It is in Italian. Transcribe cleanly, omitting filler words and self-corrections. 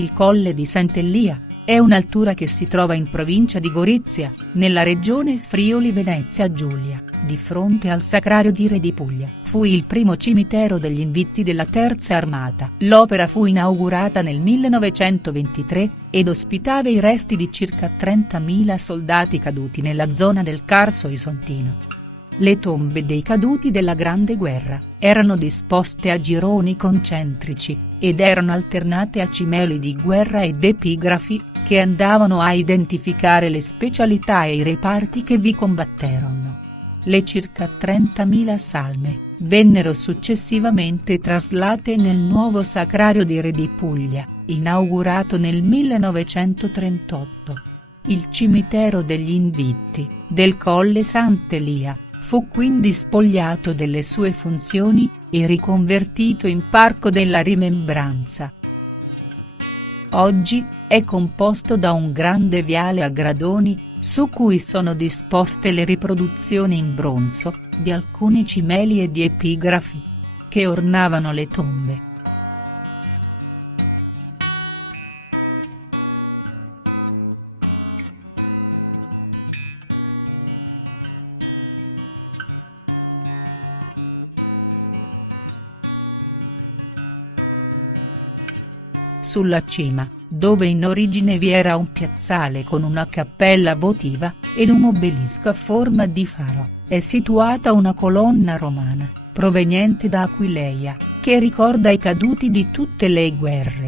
Il Colle di Sant'Elia è un'altura che si trova in provincia di Gorizia, nella regione Friuli-Venezia Giulia, di fronte al Sacrario di Re di Puglia. Fu il primo cimitero degli Invitti della Terza Armata. L'opera fu inaugurata nel 1923 ed ospitava i resti di circa 30.000 soldati caduti nella zona del Carso Isontino. Le tombe dei caduti della Grande Guerra erano disposte a gironi concentrici, ed erano alternate a cimeli di guerra ed epigrafi, che andavano a identificare le specialità e i reparti che vi combatterono. Le circa 30.000 salme vennero successivamente traslate nel nuovo Sacrario di Re di Puglia, inaugurato nel 1938. Il cimitero degli Invitti, del Colle Sant'Elia, fu quindi spogliato delle sue funzioni, e riconvertito in Parco della Rimembranza. Oggi, è composto da un grande viale a gradoni, su cui sono disposte le riproduzioni in bronzo, di alcuni cimeli e di epigrafi, che ornavano le tombe. Sulla cima, dove in origine vi era un piazzale con una cappella votiva, ed un obelisco a forma di faro, è situata una colonna romana, proveniente da Aquileia, che ricorda i caduti di tutte le guerre.